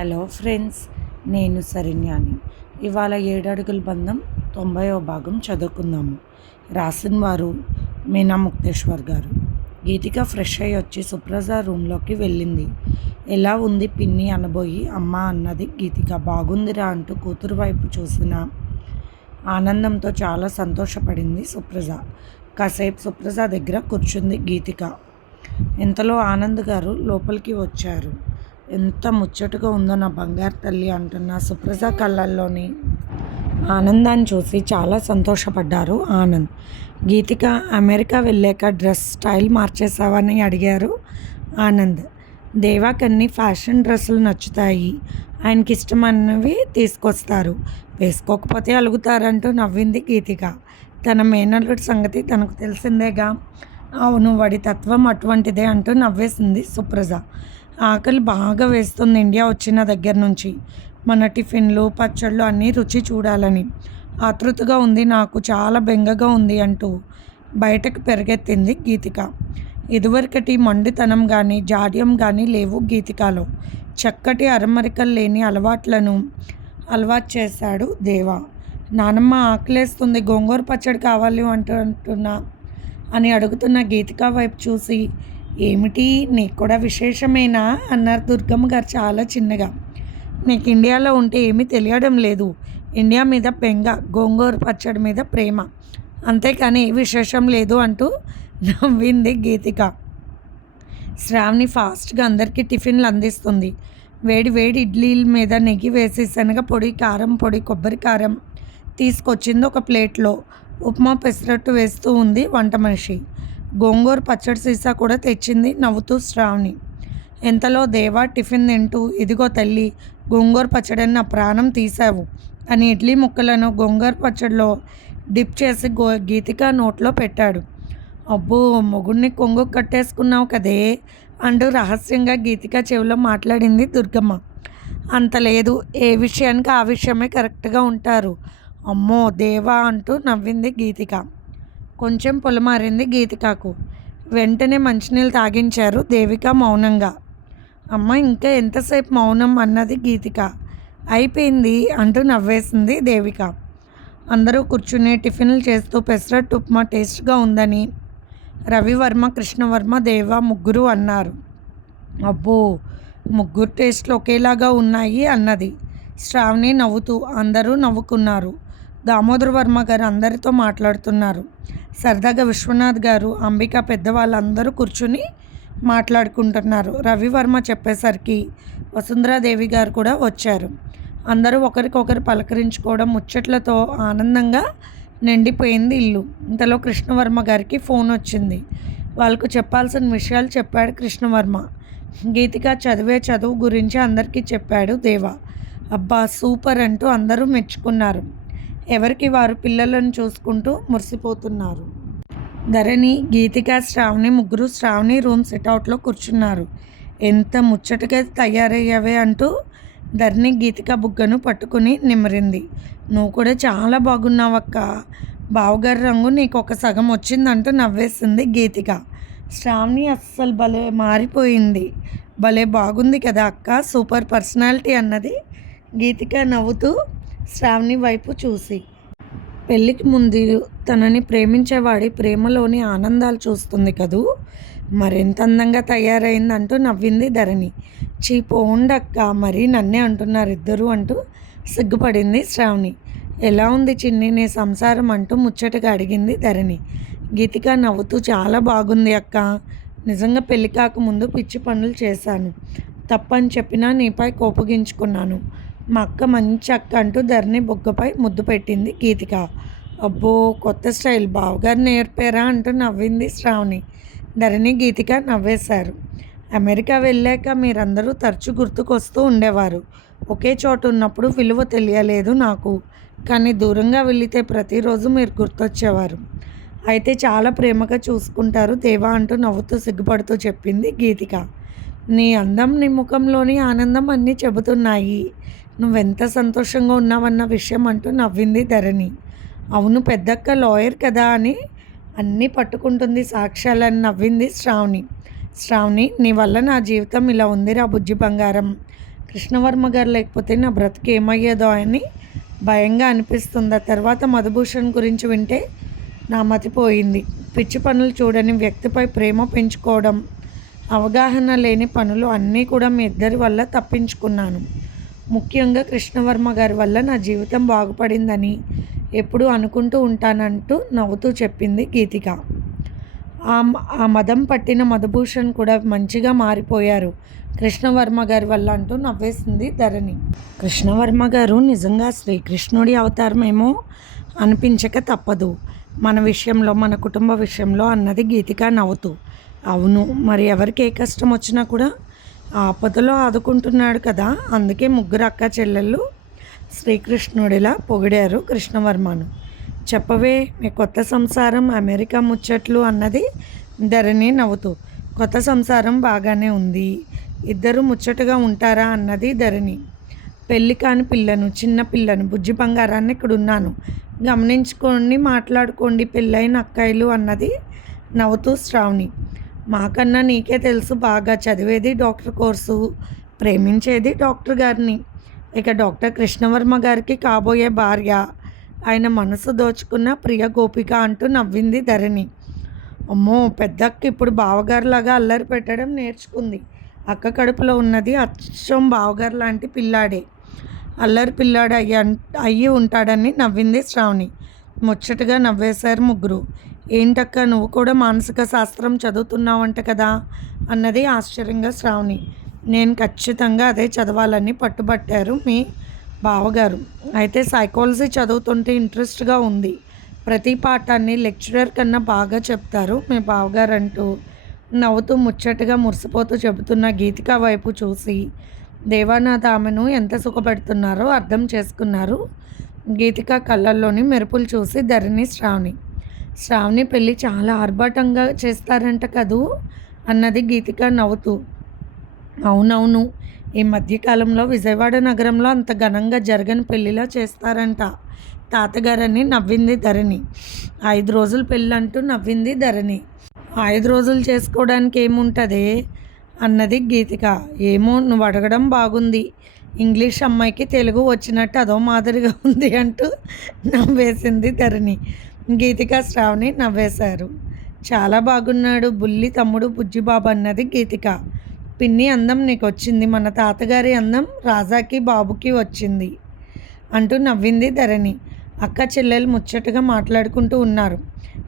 Hello friends నేను సరిన్యాని. ఇవాళ ఏడడుగుల బంధం తొంభైవ భాగం చదువుకుందాము. రాసిన వారు మీనా ముక్తేశ్వర్ గారు. గీతిక ఫ్రెష్ అయ్యి వచ్చి సుప్రజ రూమ్లోకి వెళ్ళింది. ఎలా ఉంది పిన్ని అనబోయి అమ్మ అన్నది గీతిక బాగుందిరా అంటూ కూతురు వైపు చూసిన ఆనందంతో చాలా సంతోషపడింది సుప్రజ. కాసేపు సుప్రజ దగ్గర కూర్చుంది గీతిక. ఇంతలో ఆనంద్ గారు లోపలికి వచ్చారు. ఎంత ముచ్చటగా ఉందో నా బంగారు తల్లి అంటున్న సుప్రజ కళ్ళల్లోని ఆనందాన్ని చూసి చాలా సంతోషపడ్డారు ఆనంద్. గీతిక అమెరికా వెళ్ళాక డ్రెస్ స్టైల్ మార్చేసావని అడిగారు ఆనంద్. దేవాకన్ని ఫ్యాషన్ డ్రెస్సులు నచ్చుతాయి. ఆయనకి ఇష్టమైనవి తీసుకొస్తారు. వేసుకోకపోతే అలుగుతారంటూ నవ్వింది గీతిక. తన మేనల్లుడి సంగతి తనకు తెలిసిందేగా? అవును వాడి తత్వం అటువంటిదే అంటూ నవ్వేసింది సుప్రజ. ఆకలి బాగా వేస్తుంది ఇండియా వచ్చిన దగ్గర నుంచి. మన టిఫిన్లు పచ్చళ్ళు అన్నీ రుచి చూడాలని. ఆతృతగా ఉంది నాకు చాలా బెంగగా ఉంది అంటూ బయటకు పెరిగెత్తింది గీతిక. ఇదివరకటి మొండితనం కానీ జాడ్యం కానీ లేవు గీతికాలో. చక్కటి అరమరికలు లేని అలవాట్లను అలవాటు చేశాడు దేవా. నానమ్మ ఆకలేస్తుంది గోంగూర పచ్చడి కావాలి అంటూ అంటున్నా అని అడుగుతున్న గీతిక వైపు చూసి ఏమిటి? నీకు కూడా విశేషమేనా? అన్నారు దుర్గమ్మ గారు చాలా చిన్నగా. నీకు ఇండియాలో ఉంటే ఏమీ తెలియడం లేదు. ఇండియా మీద పెంగ గోంగూర పచ్చడి మీద ప్రేమ. అంతేకాని ఏ విశేషం లేదు అంటూ నవ్వింది గీతిక. శ్రావణి ఫాస్ట్గా అందరికీ టిఫిన్లు అందిస్తుంది. వేడి వేడి ఇడ్లీల మీద నెగ్గి వేసి శనగ పొడి కారం పొడి కొబ్బరి కారం తీసుకొచ్చింది ఒక ప్లేట్లో. ఉప్మా పెసరట్టు వేస్తూ ఉంది వంట మనిషి. గోంగూర పచ్చడి సీసా కూడా తెచ్చింది నవ్వుతూ శ్రావణి. ఎంతలో దేవా టిఫిన్ తింటూ? ఇదిగో తల్లి గోంగూర పచ్చడిని నా ప్రాణం తీసావు అని ఇడ్లీ ముక్కలను గోంగూర పచ్చడిలో డిప్ చేసి గో గీతిక నోట్లో పెట్టాడు. అబ్బో మొగుడిని కొంగు కట్టేసుకున్నావు కదే అంటూ రహస్యంగా గీతిక చెవిలో మాట్లాడింది దుర్గమ్మ. అంత లేదు ఏ విషయానికి ఆ విషయమే కరెక్ట్గా ఉంటారు అమ్మో దేవా అంటూ నవ్వింది గీతిక. కొంచెం పొలమారింది గీతికాకు. వెంటనే మంచినీళ్ళు తాగించారు దేవిక మౌనంగా. అమ్మ ఇంకా ఎంతసేపు మౌనం అన్నది గీతిక. అయిపోయింది అంటూ నవ్వేసింది దేవిక. అందరూ కూర్చుని టిఫిన్లు చేస్తూ పెసరట్టు ఉప్మా టేస్ట్గా ఉందని రవివర్మ కృష్ణవర్మ దేవ ముగ్గురు అన్నారు. అబ్బో ముగ్గురు టేస్ట్లు ఒకేలాగా ఉన్నాయి అన్నది. శ్రావణి నవ్వుతూ అందరూ నవ్వుకున్నారు. దామోదర్ వర్మ గారు అందరితో మాట్లాడుతున్నారు. సరదాగా విశ్వనాథ్ గారు అంబిక పెద్దవాళ్ళందరూ కూర్చుని మాట్లాడుకుంటున్నారు. రవివర్మ చెప్పేసరికి వసుంధరాదేవి గారు కూడా వచ్చారు. అందరూ ఒకరికొకరు పలకరించుకోవడం ముచ్చట్లతో ఆనందంగా నిండిపోయింది ఇల్లు. ఇంతలో కృష్ణవర్మ గారికి ఫోన్ వచ్చింది. వాళ్ళకు చెప్పాల్సిన విషయాలు చెప్పాడు కృష్ణవర్మ. గీతిక చదివే చదువు గురించి అందరికీ చెప్పాడు దేవా. అబ్బా సూపర్ అంటూ అందరూ మెచ్చుకున్నారు. ఎవరికి వారు పిల్లలను చూసుకుంటూ మురిసిపోతున్నారు. ధరణి గీతిక శ్రావణి ముగ్గురు శ్రావణి రూమ్ సిట్అవుట్లో కూర్చున్నారు. ఎంత ముచ్చటగా తయారయ్యావే అంటూ ధరణి గీతిక బుగ్గను పట్టుకుని నిమిరింది. నువ్వు కూడా చాలా బాగున్నావక్క. బావగారి రంగు నీకు ఒక సగం వచ్చిందంటూ నవ్వేసింది గీతిక. శ్రావణి అస్సలు భలే మారిపోయింది. భలే బాగుంది కదా అక్క. సూపర్ పర్సనాలిటీ అన్నది గీతిక నవ్వుతూ శ్రావణి వైపు చూసి. పెళ్ళికి ముందు తనని ప్రేమించేవాడి ప్రేమలోని ఆనందాలు చూస్తుంది కదూ? మరింత అందంగా తయారైందంటూ నవ్వింది ధరణి. చీ పోండక్క మరీ నన్నే అంటున్నారు ఇద్దరు అంటూ సిగ్గుపడింది శ్రావణి. ఎలా ఉంది చిన్ని నీ సంసారం అంటూ ముచ్చటగా అడిగింది ధరణి. గీతిక నవ్వుతూ చాలా బాగుంది అక్క. నిజంగా పెళ్ళి కాకముందు పిచ్చి పనులు చేశాను. తప్పని చెప్పినా నీపై కోపగించుకున్నాను. మా అక్క మంచి అక్క అంటూ ధరణి బొగ్గపై ముద్దు పెట్టింది గీతిక. అబ్బో కొత్త స్టైల్. బావగారు నేర్పారా అంటూ నవ్వింది శ్రావణి. ధరణి గీతిక నవ్వేశారు. అమెరికా వెళ్ళాక మీరందరూ తరచు గుర్తుకొస్తూ ఉండేవారు. ఒకే చోట ఉన్నప్పుడు విలువ తెలియలేదు నాకు. కానీ దూరంగా వెళితే ప్రతిరోజు మీరు గుర్తొచ్చేవారు. అయితే చాలా ప్రేమగా చూసుకుంటారు దేవా అంటూ నవ్వుతూ సిగ్గుపడుతూ చెప్పింది గీతిక. నీ అందం నీ ముఖంలోని ఆనందం అన్నీ చెబుతున్నాయి. నువ్వెంత సంతోషంగా ఉన్నావన్న విషయం అంటూ నవ్వింది ధరణి. అవును పెద్దక్క లాయర్ కదా అని అన్నీ పట్టుకుంటుంది సాక్ష్యాలని నవ్వింది శ్రావణి. శ్రావణి నీ వల్ల నా జీవితం ఇలా ఉందిరా బుజ్జి బంగారం. కృష్ణవర్మ గారు లేకపోతే నా బ్రతికి ఏమయ్యేదో అని భయంగా అనిపిస్తుంది. ఆ తర్వాత మధుభూషణ్ గురించి వింటే నా మతిపోయింది పిచ్చి పనులు చూడని వ్యక్తిపై ప్రేమ పెంచుకోవడం అవగాహన లేని పనులు అన్నీ కూడా మీ ఇద్దరి వల్ల తప్పించుకున్నాను. ముఖ్యంగా కృష్ణవర్మ గారి వల్ల నా జీవితం బాగుపడిందని ఎప్పుడూ అనుకుంటూ ఉంటానంటూ నవ్వుతూ చెప్పింది గీతిక. ఆ ఆ మదం పట్టిన మధుభూషణ్ కూడా మంచిగా మారిపోయారు. కృష్ణవర్మ గారి వల్ల అంటూ నవ్వేసింది ధరణి. కృష్ణవర్మ గారు నిజంగా శ్రీకృష్ణుడి అవతారమేమో అనిపించక తప్పదు. మన విషయంలో మన కుటుంబ విషయంలో అన్నది గీతిక నవ్వుతూ. అవును మరి ఎవరికి ఏ కష్టం వచ్చినా కూడా ఆపదలో ఆదుకుంటున్నాడు కదా అందుకే ముగ్గురు అక్క చెల్లెళ్ళు శ్రీకృష్ణుడిలా పొగిడారు కృష్ణవర్మను. చెప్పవే మీ కొత్త సంసారం అమెరికా ముచ్చట్లు అన్నది ధరణి నవ్వుతూ కొత్త సంసారం బాగానే ఉంది ఇద్దరు ముచ్చటగా ఉంటారా అన్నది ధరణి. పెళ్ళి కాని పిల్లను చిన్న పిల్లను బుజ్జి బంగారాన్ని ఇక్కడ ఉన్నాను గమనించుకోండి మాట్లాడుకోండి పెళ్ళైన అక్కాయిలు అన్నది నవ్వుతూ శ్రావణి. మాకన్నా నీకే తెలుసు బాగా చదివేది డాక్టర్ కోర్సు ప్రేమించేది డాక్టర్ గారిని. ఇక డాక్టర్ కృష్ణవర్మ గారికి కాబోయే భార్య. ఆయన మనసు దోచుకున్న ప్రియ గోపిక అంటూ నవ్వింది ధరణి. అమ్మో పెద్దక్క ఇప్పుడు బావగారులాగా అల్లరి పెట్టడం నేర్చుకుంది. అక్క కడుపులో ఉన్నది అచ్చం బావగారు లాంటి పిల్లాడే. అల్లరి పిల్లాడు అయ్యి అయ్యి ఉంటాడని నవ్వింది శ్రావణి. ముచ్చటగా నవ్వేశారు ముగ్గురు. ఏంటక్క నువ్వు కూడా మానసిక శాస్త్రం చదువుతున్నావంట కదా? అన్నది ఆశ్చర్యంగా శ్రావణి. నేను ఖచ్చితంగా అదే చదవాలని పట్టుబట్టారు మీ బావగారు. అయితే సైకాలజీ చదువుతుంటే ఇంట్రెస్ట్గా ఉంది. ప్రతి పాఠాన్ని లెక్చరర్ కన్నా బాగా చెప్తారు మీ బావగారు అంటూ నవ్వుతూ ముచ్చటగా మురిసిపోతూ చెబుతున్న గీతిక వైపు చూసి దేవానాథ్ ఆమెను ఎంత సుఖపెడుతున్నారో అర్థం చేసుకున్నారు గీతిక కళ్ళల్లోని మెరుపులు చూసి ధరణి శ్రావణి. శ్రావణి పెళ్ళి చాలా ఆర్భాటంగా చేస్తారంట కదూ అన్నది గీతిక నవ్వుతూ. అవునవును ఈ మధ్యకాలంలో విజయవాడ నగరంలో అంత ఘనంగా జరగని పెళ్ళిలా చేస్తారంట. తాతగారని నవ్వింది ధరణి. ఐదు రోజులు పెళ్ళంటూ నవ్వింది ధరణి. ఐదు రోజులు చేసుకోవడానికి ఏముంటుంది? అన్నది గీతిక. ఏమో నువ్వు అడగడం బాగుంది. ఇంగ్లీష్ అమ్మాయికి తెలుగు వచ్చినట్టు అదో మాదిరిగా ఉంది అంటూ నవ్వేసింది ధరణి. గీతిక శ్రావణి నవ్వేశారు. చాలా బాగున్నాడు బుల్లి తమ్ముడు బుజ్జిబాబు అన్నది గీతిక. పిన్ని అందం నీకు వచ్చింది మన తాతగారి అందం రాజాకి బాబుకి వచ్చింది అంటూ నవ్వింది ధరణి. అక్క చెల్లెలు ముచ్చటగా మాట్లాడుకుంటూ ఉన్నారు.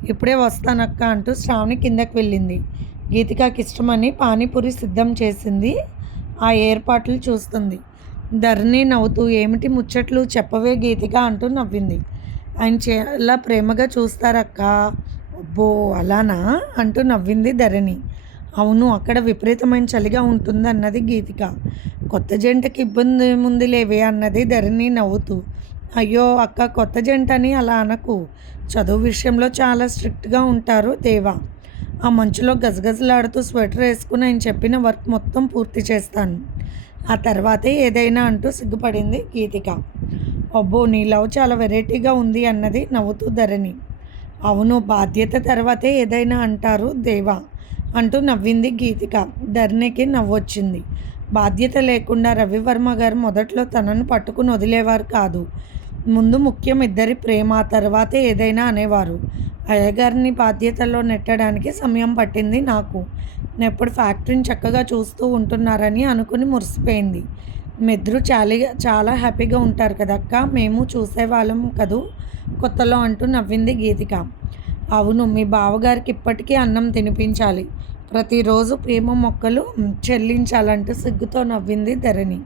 ఇప్పుడే వస్తానక్క అంటూ శ్రావణి కిందకి వెళ్ళింది. గీతికాకి ఇష్టమని పానీపూరి సిద్ధం చేసింది ఆ ఏర్పాట్లు చూస్తుంది. ధరణి నవ్వుతూ ఏమిటి ముచ్చట్లు చెప్పవే గీతిక అంటూ నవ్వింది. ఆయన చాలా ప్రేమగా చూస్తారక్క. అబ్బో అలానా? అంటూ నవ్వింది ధరణి. అవును అక్కడ విపరీతమైన చలిగా ఉంటుంది అన్నది గీతిక. కొత్త జంటకి ఇబ్బంది ఏముంది లేవే అన్నది ధరణి నవ్వుతూ. అయ్యో అక్క కొత్త జంట అని అలా అనకు. చదువు విషయంలో చాలా స్ట్రిక్ట్గా ఉంటారు దేవా. ఆ మంచులో గజగజలాడుతూ స్వెటర్ వేసుకుని ఆయన చెప్పిన వర్క్ మొత్తం పూర్తి చేస్తాను. ఆ తర్వాతే ఏదైనా అంటూ సిగ్గుపడింది గీతిక. అబ్బో నీ లవ్ చాలా వెరైటీగా ఉంది అన్నది నవ్వుతూ ధరణి. అవును బాధ్యత తర్వాతే ఏదైనా అంటారు దేవా అంటూ నవ్వింది గీతిక. ధరణికి నవ్వొచ్చింది. బాధ్యత లేకుండా రవివర్మ గారు మొదట్లో తనను పట్టుకుని వదిలేవారు కాదు. ముందు ముఖ్యం ఇద్దరి ప్రేమ తర్వాతే ఏదైనా అనేవారు. అయ్యగారిని బాధ్యతల్లో నెట్టడానికి సమయం పట్టింది నాకు. ఎప్పుడు ఫ్యాక్టరీని చక్కగా చూస్తూ ఉంటున్నారని అనుకుని మురిసిపోయింది. మెద్దరు చాలా చాలా హ్యాపీగా ఉంటారు కదక్క. మేము చూసేవాళ్ళం కదూ? కొత్తలో అంటూ నవ్వింది గీతిక. అవును మీ బావగారికి ఇప్పటికీ అన్నం తినిపించాలి. ప్రతిరోజు ప్రేమ మొక్కలు చెల్లించాలంటూ సిగ్గుతో నవ్వింది ధరణి.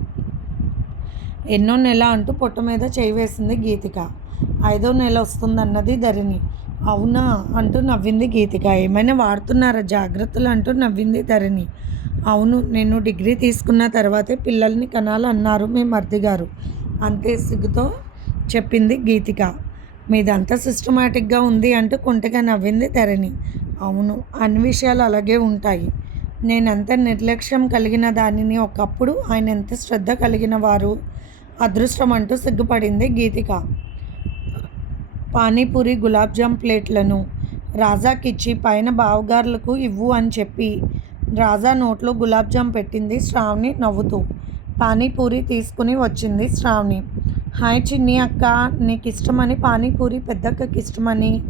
ఎన్నో నెల అంటూ పొట్ట మీద చేయి వేసింది గీతిక. ఐదో నెల వస్తుందన్నది ధరణి. అవునా? అంటూ నవ్వింది గీతిక. ఏమైనా వాడుతున్నారా? జాగ్రత్తలు అంటూ నవ్వింది ధరణి. అవును నేను డిగ్రీ తీసుకున్న తర్వాతే పిల్లల్ని కనాలన్నారు మీ మర్ది గారు. అంతే సిగ్గుతో చెప్పింది గీతిక. మీదంతా సిస్టమేటిక్గా ఉంది అంటూ కుంటగా నవ్వింది ధరణి. అవును అన్ని విషయాలు అలాగే ఉంటాయి. నేనెంత నిర్లక్ష్యం కలిగిన దానిని ఒకప్పుడు ఆయన ఎంత శ్రద్ధ కలిగిన వారు? అదృష్టం అంటూ సిగ్గుపడింది గీతిక. పానీపూరి గులాబ్జామ్ ప్లేట్లను రాజాకిచ్చి పైన బావగారులకు ఇవ్వు అని చెప్పి రాజా నోట్లో గులాబ్ జామ్ పెట్టింది శ్రావణి నవ్వుతూ. పానీపూరి తీసుకుని వచ్చింది శ్రావణి. హాయ్ చిన్ని అక్క నీకు ఇష్టమని పానీపూరి పెద్దక్కకి ఇష్టమని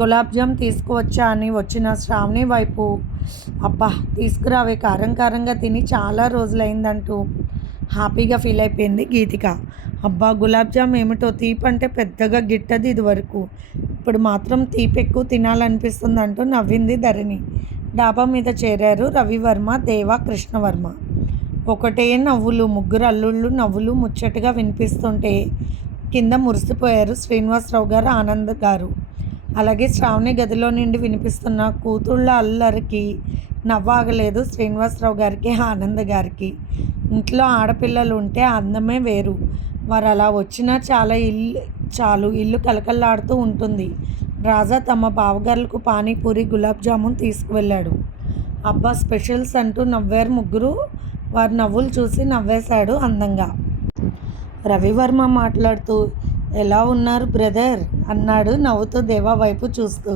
గులాబ్ జామ్ తీసుకువచ్చా అని వచ్చిన శ్రావణి వైపు. అబ్బా తీసుకురావే కారం కారంగా తిని చాలా రోజులైందంటూ హ్యాపీగా ఫీల్ అయిపోయింది గీతిక. అబ్బా గులాబ్ జామ్ ఏమిటో తీపి అంటే పెద్దగా గిట్టది ఇది వరకు ఇప్పుడు మాత్రం తీపి ఎక్కువ తినాలనిపిస్తుంది అంటూ నవ్వింది ధరణి. డాబా మీద చేరారు రవివర్మ దేవ కృష్ణవర్మ. ఒకటే నవ్వులు ముగ్గురు అల్లుళ్ళు నవ్వులు ముచ్చటగా వినిపిస్తుంటే కింద మురిసిపోయారు శ్రీనివాసరావు గారు ఆనంద్ గారు. అలాగే శ్రావణి గదిలో నుండి వినిపిస్తున్న కూతుళ్ళ అల్లరికి నవ్వాగలేదు శ్రీనివాసరావు గారికి ఆనంద్ గారికి. ఇంట్లో ఆడపిల్లలు ఉంటే అందమే వేరు. వారు అలా వచ్చినా చాలా ఇల్లు చాలు ఇల్లు కలకల్లాడుతూ ఉంటుంది. రాజా తమ బావగారులకు పానీపూరి గులాబ్ జామున్ తీసుకువెళ్ళాడు. అబ్బా స్పెషల్స్ అంటూ నవ్వారు ముగ్గురు. వారి నవ్వులు చూసి నవ్వేశాడు అందంగా. రవివర్మ మాట్లాడుతూ ఎలా ఉన్నారు బ్రదర్? అన్నాడు నవ్వుతూ దేవా వైపు చూస్తూ.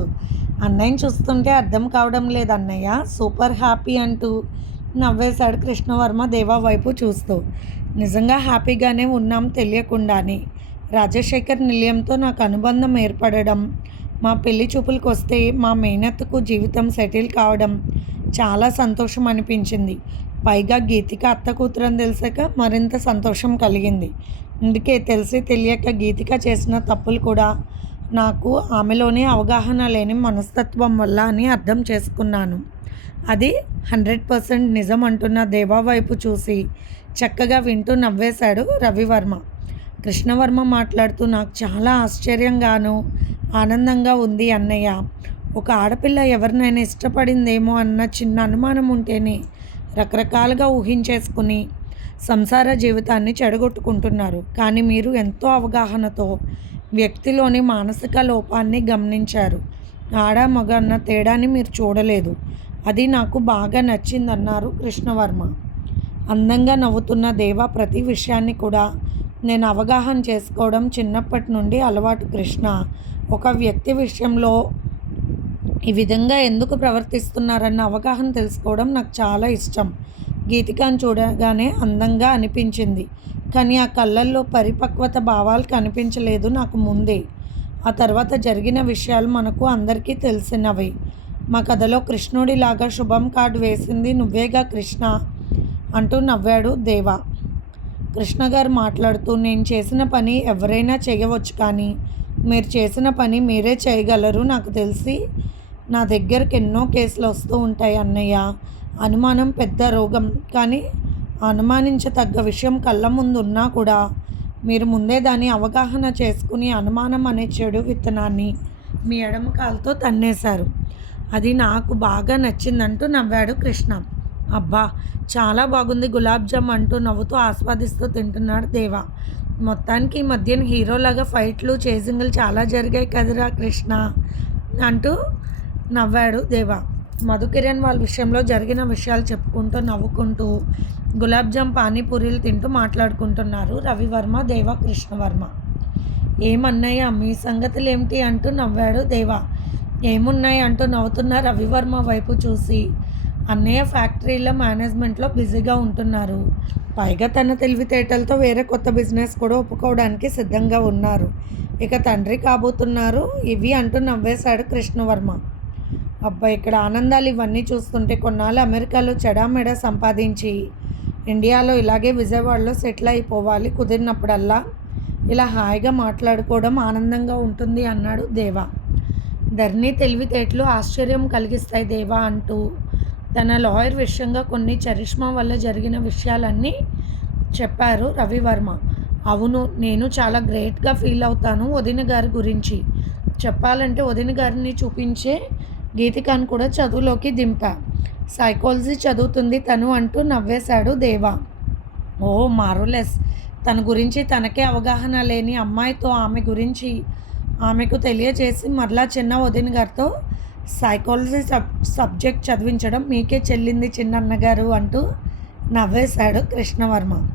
అన్నయ్యని చూస్తుంటే అర్థం కావడం లేదు అన్నయ్య. సూపర్ హ్యాపీ అంటూ నవ్వేశాడు కృష్ణవర్మ దేవా వైపు చూస్తూ. నిజంగా హ్యాపీగానే ఉన్నాం తెలియకుండానే. రాజశేఖర్ నిలయంతో నాకు అనుబంధం ఏర్పడడం మా పెళ్ళి చూపులకు వస్తే మా మేనత్తకు జీవితం సెటిల్ కావడం చాలా సంతోషం అనిపించింది. పైగా గీతిక అత్త కూతురని తెలిసాక మరింత సంతోషం కలిగింది. అందుకే తెలిసి తెలియక గీతిక చేసిన తప్పులు కూడా నాకు ఆమెలోనే అవగాహన లేని మనస్తత్వం వల్ల అని అర్థం చేసుకున్నాను. అది హండ్రెడ్ పర్సెంట్ నిజం అంటున్న దేవా వైపు చూసి చక్కగా వింటూ నవ్వేశాడు రవివర్మ. కృష్ణవర్మ మాట్లాడుతూ నాకు చాలా ఆశ్చర్యంగాను ఆనందంగా ఉంది అన్నయ్య. ఒక ఆడపిల్ల ఎవరినైనా ఇష్టపడిందేమో అన్న చిన్న అనుమానం ఉంటేనే రకరకాలుగా ఊహించేసుకుని సంసార జీవితాన్ని చెడగొట్టుకుంటున్నారు. కానీ మీరు ఎంతో అవగాహనతో వ్యక్తిలోని మానసిక లోపాన్ని గమనించారు. ఆడ మగ అన్న తేడాని మీరు చూడలేదు. అది నాకు బాగా నచ్చిందన్నారు కృష్ణవర్మ. అందంగా నవ్వుతున్న దేవ ప్రతి విషయాన్ని కూడా నేను అవగాహన చేసుకోవడం చిన్నప్పటి నుండి అలవాటు కృష్ణ. ఒక వ్యక్తి విషయంలో ఈ విధంగా ఎందుకు ప్రవర్తిస్తున్నారన్న అవగాహన తెలుసుకోవడం నాకు చాలా ఇష్టం. గీతికాను చూడగానే అందంగా అనిపించింది. కానీ ఆ కళ్ళల్లో పరిపక్వత భావాలు కనిపించలేదు నాకు ముందే. ఆ తర్వాత జరిగిన విషయాలు మనకు అందరికీ తెలిసినవి. మా కథలో కృష్ణుడిలాగా శుభం కార్డు వేసింది నువ్వేగా కృష్ణ అంటూ నవ్వాడు దేవా. కృష్ణ గారు మాట్లాడుతూ నేను చేసిన పని ఎవరైనా చేయవచ్చు కానీ మీరు చేసిన పని మీరే చేయగలరు. నాకు తెలిసి నా దగ్గరకు ఎన్నో కేసులు వస్తూ ఉంటాయి అన్నయ్య. అనుమానం పెద్ద రోగం. కానీ అనుమానించతగ్గ విషయం కళ్ళ ముందు ఉన్నా కూడా మీరు ముందే దాన్ని అవగాహన చేసుకుని అనుమానం అనే చెడు విత్తనాన్ని మీ ఎడమ కాలుతో తన్నేశారు. అది నాకు బాగా నచ్చిందంటూ నవ్వాడు కృష్ణ. అబ్బా చాలా బాగుంది గులాబ్ జామ్ అంటూ నవ్వుతూ ఆస్వాదిస్తూ తింటున్నాడు దేవా. మొత్తానికి ఈ మధ్యన హీరోలాగా ఫైట్లు చేసింగులు చాలా జరిగాయి కదరా కృష్ణ అంటూ నవ్వాడు దేవా. మధుకిరణ్ వాళ్ళ విషయంలో జరిగిన విషయాలు చెప్పుకుంటూ నవ్వుకుంటూ గులాబ్ జామ్ పానీపూరీలు తింటూ మాట్లాడుకుంటున్నారు రవివర్మ దేవ కృష్ణవర్మ. ఏమన్నాయా మీ సంగతులు ఏమిటి అంటూ నవ్వాడు దేవా. ఏమున్నాయి అంటూ నవ్వుతున్న రవివర్మ వైపు చూసి అన్నయ్య ఫ్యాక్టరీలో మేనేజ్మెంట్లో బిజీగా ఉంటున్నారు. పైగా తన తెలివితేటలతో వేరే కొత్త బిజినెస్ కూడా ఒప్పుకోవడానికి సిద్ధంగా ఉన్నారు. ఇక తండ్రి కాబోతున్నారు. ఇవి అంటూ నవ్వేశాడు కృష్ణవర్మ. అబ్బాయి ఇక్కడ ఆనందాలు ఇవన్నీ చూస్తుంటే కొన్నాళ్ళు అమెరికాలో చెడామెడ సంపాదించి ఇండియాలో ఇలాగే విజయవాడలో సెటిల్ అయిపోవాలి కుదిరినప్పుడల్లా ఇలా హాయిగా మాట్లాడుకోవడం ఆనందంగా ఉంటుంది అన్నాడు దేవా. ధర్ని తెలివితేటలు ఆశ్చర్యం కలిగిస్తాయి దేవా అంటూ తన లాయర్ విషయంగా కొన్ని చరిష్మా వల్ల జరిగిన విషయాలన్నీ చెప్పారు రవివర్మ. అవును నేను చాలా గ్రేట్గా ఫీల్ అవుతాను వదిన గారి గురించి. చెప్పాలంటే వదిన గారిని చూపించే గీతికాను కూడా చదువులోకి దింపా. సైకాలజీ చదువుతుంది తను అంటూ నవ్వేశాడు దేవా. ఓ మారులెస్ తన గురించి తనకే అవగాహన లేని అమ్మాయితో ఆమె గురించి ఆమెకు తెలియజేసి మరలా చిన్న వదిన గారితో సైకాలజీ సబ్ సబ్జెక్ట్ చదివించడం మీకే చెల్లింది చిన్నన్నగారు అంటూ నవ్వేశాడు కృష్ణవర్మ.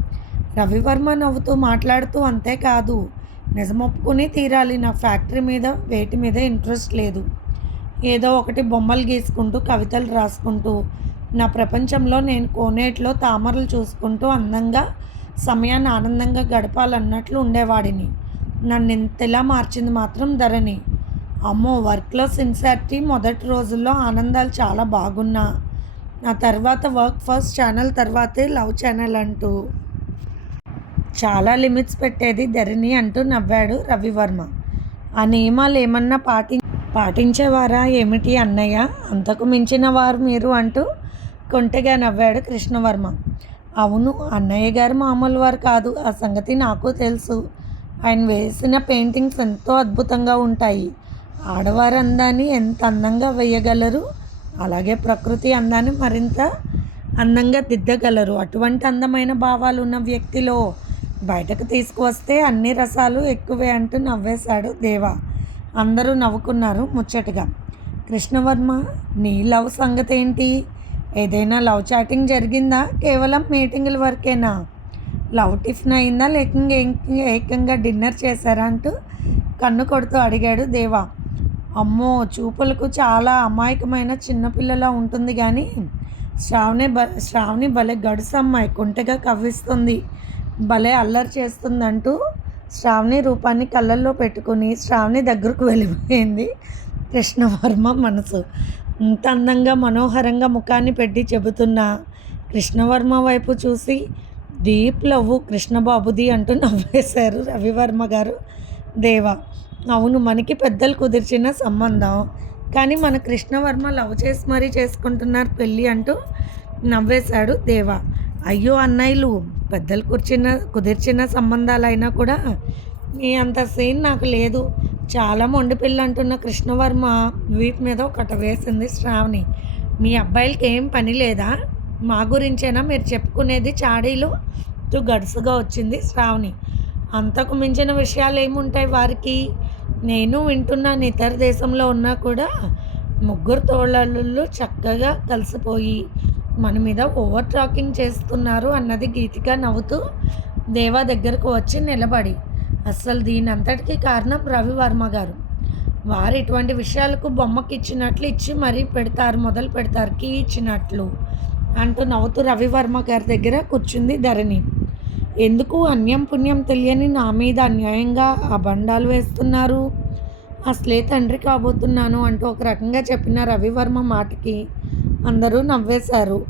రవివర్మ నవ్వుతూ మాట్లాడుతూ అంతేకాదు నిజమొప్పుకుని తీరాలి. నా ఫ్యాక్టరీ మీద వేటి మీద ఇంట్రెస్ట్ లేదు. ఏదో ఒకటి బొమ్మలు గీసుకుంటూ కవితలు రాసుకుంటూ నా ప్రపంచంలో నేను కోనేట్లో తామరలు చూసుకుంటూ అందంగా సమయాన్ని ఆనందంగా గడపాలన్నట్లు ఉండేవాడిని. నన్ను ఇంతలా మార్చింది మాత్రం ధరణి. అమ్మో వర్క్లో సిన్సారిటీ మొదటి రోజుల్లో ఆనందాలు చాలా బాగున్నా. నా తర్వాత వర్క్ ఫస్ట్ ఛానల్ తర్వాతే లవ్ ఛానల్ అంటూ. చాలా లిమిట్స్ పెట్టేది ధరణి అంటూ నవ్వాడు రవివర్మ. ఆ నియమాలు ఏమన్నా పాటి పాటించేవారా ఏమిటి అన్నయ్య? అంతకు మించిన వారు మీరు అంటూ కొంటెగా నవ్వాడు కృష్ణవర్మ. అవును అన్నయ్య గారు మామూలు వారు కాదు. ఆ సంగతి నాకు తెలుసు. ఆయన వేసిన పెయింటింగ్స్ ఎంతో అద్భుతంగా ఉంటాయి. ఆడవారి అందాన్ని ఎంత అందంగా వేయగలరు అలాగే ప్రకృతి అందాన్ని మరింత అందంగా దిద్దగలరు. అటువంటి అందమైన భావాలు ఉన్న వ్యక్తిలో బయటకు తీసుకువస్తే అన్ని రసాలు ఎక్కువే అంటూ నవ్వేశాడు దేవా. అందరూ నవ్వుకున్నారు ముచ్చటగా. కృష్ణవర్మ నీ లవ్ సంగతి ఏంటి ఏదైనా లవ్ చాటింగ్ జరిగిందా? కేవలం మీటింగుల వరకేనా? లవ్ టిఫిన్ అయిందా? లేక ఏకంగా డిన్నర్ చేశారా అంటూ కన్ను కొడుతూ అడిగాడు దేవా. అమ్మో చూపులకు చాలా అమాయకమైన చిన్నపిల్లలా ఉంటుంది కానీ శ్రావణి బ శ్రావణి భలే గడుసు అమ్మాయి కుంటగా కవ్విస్తుంది భలే అల్లరి చేస్తుందంటూ శ్రావణి రూపాన్ని కళ్ళల్లో పెట్టుకుని శ్రావణి దగ్గరకు వెళ్ళిపోయింది కృష్ణవర్మ మనసు. ఇంత అందంగా మనోహరంగా ముఖాన్ని పెట్టి చెబుతున్న కృష్ణవర్మ వైపు చూసి డీప్ లవ్ కృష్ణబాబుది అంటూ నవ్వేశారు రవివర్మ గారు. దేవా అవును మనకి పెద్దలు కుదిర్చిన సంబంధం. కానీ మన కృష్ణవర్మ లవ్ చేసి మరీ చేసుకుంటున్నారు పెళ్ళి అంటూ నవ్వేశాడు దేవా. అయ్యో అన్నయ్యలు పెద్దలు కూర్చిన కుదిర్చిన సంబంధాలైనా కూడా మీ అంత సీన్ నాకు లేదు. చాలా మొండి పిల్ల అంటున్న కృష్ణవర్మ వీటి మీద ఒకట వేసింది శ్రావణి. మీ అబ్బాయిలకి ఏం పని లేదా? మా గురించేనా మీరు చెప్పుకునేది చాడీలు? గడుసుగా వచ్చింది శ్రావణి. అంతకు మించిన విషయాలు ఏముంటాయి వారికి? నేను వింటున్నాను ఇతర దేశంలో ఉన్నా కూడా ముగ్గురు తోళ్ళళ్ళు చక్కగా కలిసిపోయి మన మీద ఓవర్ టాకింగ్ చేస్తున్నారు అన్నది గీతిక నవ్వుతూ దేవా దగ్గరకు వచ్చి నిలబడి. అస్సలు దీని అంతటికీ కారణం రవివర్మ గారు. వారు ఇటువంటి విషయాలకు బొమ్మకి ఇచ్చినట్లు ఇచ్చి మరీ పెడతారు మొదలు పెడతారు కీ ఇచ్చినట్లు అంటూ నవ్వుతూ రవివర్మ గారి దగ్గర కూర్చుంది ధరణి. ఎందుకు అన్యం పుణ్యం తెలియని నా మీద అన్యాయంగా ఆ బండాలు వేస్తున్నారు? అసలే తండ్రి కాబోతున్నాను అంటూ ఒక రకంగా చెప్పిన రవివర్మ మాటకి అందరూ నవ్వేశారు.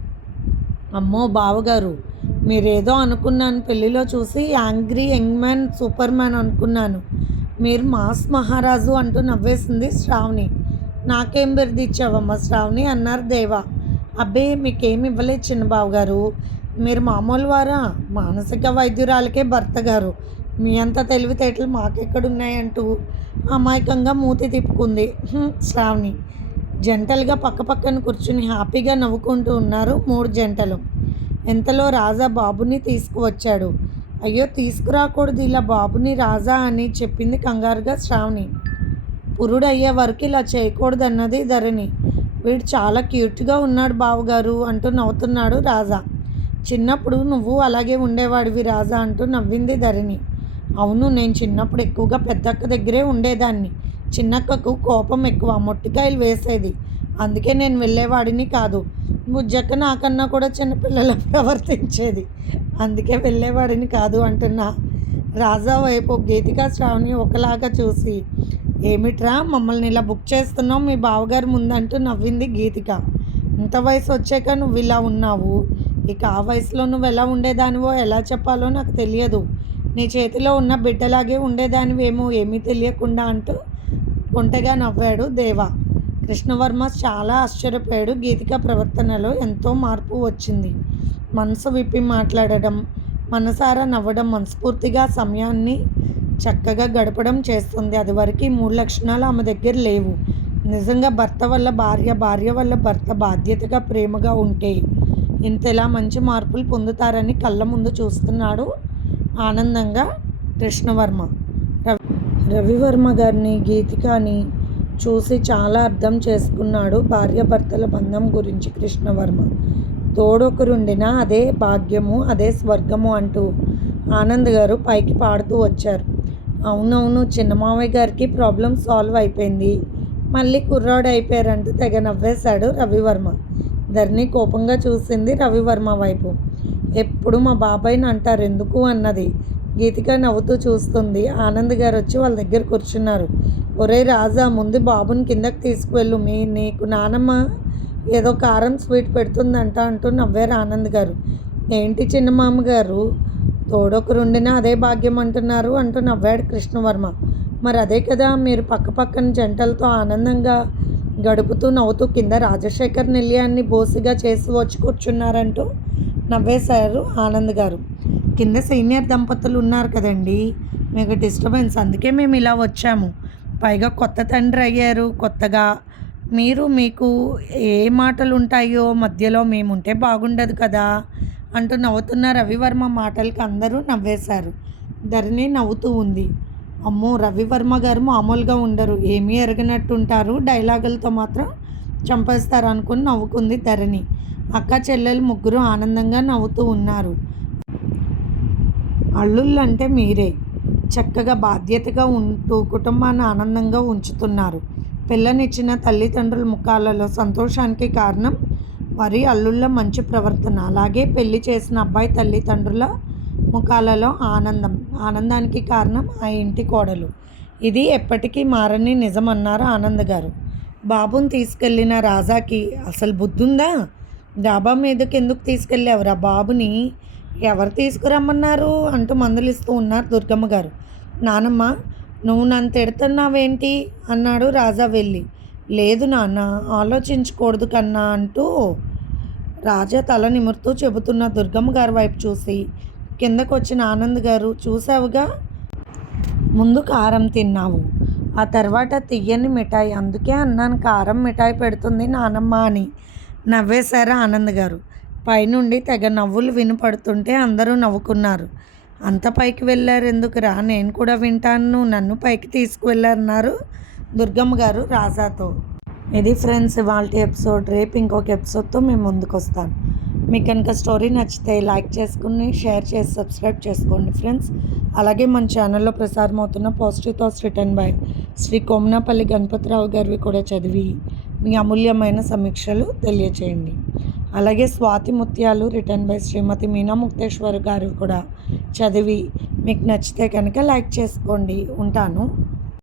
అమ్మో బావగారు మీరేదో అనుకున్నాను. పెళ్ళిలో చూసి angry young man super man అనుకున్నాను. మీరు మాస్ మహారాజు అంటూ నవ్వేసింది శ్రావణి. నాకేం బిరుదిచ్చావమ్మా శ్రావణి? అన్నారు దేవా. అబ్బే మీకేమి ఇవ్వలేదు చిన్న బావగారు మీరు మామూలు వారా? మానసిక వైద్యురాలకే భర్త గారు. మీ అంత తెలివితేటలు మాకెక్కడున్నాయంటూ అమాయకంగా మూతి తిప్పుకుంది. శ్రావణి. జంటలుగా పక్కపక్కన కూర్చుని హ్యాపీగా నవ్వుకుంటూ ఉన్నారు మూడు జంటలు. ఎంతలో రాజా బాబుని తీసుకువచ్చాడు? అయ్యో తీసుకురాకూడదు ఇలా బాబుని రాజా అని చెప్పింది కంగారుగా శ్రావణి. పురుడు అయ్యే వరకు ఇలా చేయకూడదన్నది ధరణి. వీడు చాలా క్యూట్గా ఉన్నాడు బావగారు అంటూ నవ్వుతున్నాడు రాజా. చిన్నప్పుడు నువ్వు అలాగే ఉండేవాడివి రాజా అంటూ నవ్వింది ధరణి. అవును నేను చిన్నప్పుడు ఎక్కువగా పెద్దక్క దగ్గరే ఉండేదాన్ని. చిన్నక్కకు కోపం ఎక్కువ మొట్టికాయలు వేసేది. అందుకే నేను వెళ్ళేవాడిని కాదు. బుజ్జక్క నాకన్నా కూడా చిన్నపిల్లల ప్రవర్తించేది. అందుకే వెళ్ళేవాడిని కాదు అంటున్నా. రాజా వైపు గీతికా శ్రావణి ఒకలాగా చూసి ఏమిట్రా మమ్మల్ని ఇలా బుక్ చేస్తున్నావు? మీ బావగారు ముందంటూ నవ్వింది గీతిక. ఇంత వయసు వచ్చాక నువ్వు ఇలా ఉన్నావు? ఇక ఆ వయసులో నువ్వు ఎలా ఉండేదానివో ఎలా చెప్పాలో నాకు తెలియదు. నీ చేతిలో ఉన్న బిడ్డలాగే ఉండేదానివేమో ఏమీ తెలియకుండా అంటూ ఒంటగా నవ్వాడు దేవా. కృష్ణవర్మ చాలా ఆశ్చర్యపోయాడు. గీతిక ప్రవర్తనలో ఎంతో మార్పు వచ్చింది. మనసు విప్పి మాట్లాడడం మనసారా నవ్వడం మనస్ఫూర్తిగా సమయాన్ని చక్కగా గడపడం చేస్తుంది. అది వరకు మూడు లక్షణాలు ఆమె దగ్గర లేవు. నిజంగా భర్త వల్ల భార్య భార్య వల్ల భర్త బాధ్యతగా ప్రేమగా ఉంటే ఇంతలా మంచి మార్పులు పొందుతారని కళ్ళ ముందు చూస్తున్నాడు ఆనందంగా కృష్ణవర్మ. రవి రవివర్మ గారిని గీతికాని చూసి చాలా అర్థం చేసుకున్నాడు భార్యాభర్తల బంధం గురించి కృష్ణవర్మ. తోడొకరుండినా అదే భాగ్యము అదే స్వర్గము అంటూ ఆనంద్ గారు పైకి పాడుతూ వచ్చారు. అవునవును చిన్న మావయ్య గారికి ప్రాబ్లం సాల్వ్ అయిపోయింది. మళ్ళీ కుర్రాడు అయిపోయారంటూ తెగ నవ్వేశాడు రవివర్మ. ధరణి కోపంగా చూసింది రవివర్మ వైపు. ఎప్పుడు మా బాబాయ్ని అంటారు ఎందుకు అన్నది. గీతిక నవ్వుతూ చూస్తుంది. ఆనంద్ గారు వచ్చి వాళ్ళ దగ్గర కూర్చున్నారు. ఒరే రాజా ముందు బాబుని కిందకి తీసుకువెళ్ళు. మీ నీకు నానమ్మ ఏదో కారం స్వీట్ పెడుతుందంట అంటూ నవ్వారు ఆనంద్ గారు. ఏంటి చిన్న మామగారు తోడొకరుండినా అదే భాగ్యం అంటున్నారు అంటూ నవ్వాడు కృష్ణవర్మ. మరి అదే కదా మీరు పక్క పక్కన జంటలతో ఆనందంగా గడుపుతూ నవ్వుతూ కింద రాజశేఖర్ నిలయాన్ని బోసిగా చేసి వచ్చి కూర్చున్నారంటూ నవ్వేశారు ఆనంద్ గారు. కింద సీనియర్ దంపతులు ఉన్నారు కదండి మీకు డిస్టర్బెన్స్. అందుకే మేము ఇలా వచ్చాము. పైగా కొత్త తండ్రి అయ్యారు. కొత్తగా మీరు మీకు ఏ మాటలు ఉంటాయో మధ్యలో మేముంటే బాగుండదు కదా అంటూ నవ్వుతున్న రవివర్మ మాటలకి అందరూ నవ్వేశారు. ధరణి నవ్వుతూ ఉంది. అమ్మో రవివర్మ గారు మామూలుగా ఉండరు. ఏమీ ఎరగనట్టు ఉంటారు డైలాగులతో మాత్రం చంపేస్తారు అనుకుని నవ్వుకుంది ధరణి. అక్క చెల్లెలు ముగ్గురు ఆనందంగా నవ్వుతూ ఉన్నారు. అల్లుళ్ళు అంటే మీరే. చక్కగా బాధ్యతగా ఉంటూ కుటుంబాన్ని ఆనందంగా ఉంచుతున్నారు. పిల్లనిచ్చిన తల్లిదండ్రుల ముఖాలలో సంతోషానికి కారణం వారి అల్లుళ్ళ మంచి ప్రవర్తన. అలాగే పెళ్ళి చేసిన అబ్బాయి తల్లిదండ్రుల ముఖాలలో ఆనందం. ఆనందానికి కారణం ఆ ఇంటి కోడలు. ఇది ఎప్పటికీ మారని నిజమన్నారు ఆనంద్ గారు. బాబుని తీసుకెళ్ళిన రాజాకి అసలు బుద్ధుందా? డాబా మీదకి ఎందుకు తీసుకెళ్ళావురా బాబుని? ఎవరు తీసుకురమ్మన్నారు? అంటూ మందులిస్తూ ఉన్నారు దుర్గమ్మ గారు. నానమ్మ నువ్వు నన్ను తిడుతున్నావేంటి? అన్నాడు రాజా వెళ్ళి. లేదు నాన్న ఆలోచించకూడదు కన్నా అంటూ రాజా తల నిమురుతూ చెబుతున్న దుర్గమ్మ గారి వైపు చూసి కిందకు వచ్చిన ఆనంద్ గారు చూసావుగా ముందు కారం తిన్నావు. ఆ తర్వాత తియ్యని మిఠాయి. అందుకే అన్నాను కారం మిఠాయి పెడుతుంది నానమ్మ అని నవ్వేశారు ఆనంద్ గారు. పైనుండి తెగ నవ్వులు వినపడుతుంటే అందరూ నవ్వుకున్నారు. అంత పైకి వెళ్ళారు ఎందుకురా? నేను కూడా వింటాను. నన్ను పైకి తీసుకువెళ్ళారన్నారు దుర్గమ్మ గారు రాజాతో. ఇది ఫ్రెండ్స్ వాళ్ళ ఎపిసోడ్. రేపు ఇంకొక ఎపిసోడ్తో మేము ముందుకు వస్తాను మీకు కనుక స్టోరీ నచ్చితే లైక్ చేసుకుని షేర్ చేసి సబ్స్క్రైబ్ చేసుకోండి ఫ్రెండ్స్. అలాగే మన ఛానల్లో ప్రసారం అవుతున్న positive thoughts written by Shri Komanapalli Ganapathirao గారివి కూడా చదివి మీ అమూల్యమైన సమీక్షలు తెలియచేయండి. అలాగే స్వాతి ముత్యాలు రిటర్న్ బై శ్రీమతి మీనా ముక్తేశ్వర్ గారు కూడా చదివి మీకు నచ్చితే కనుక లైక్ చేసుకోండి. ఉంటాను.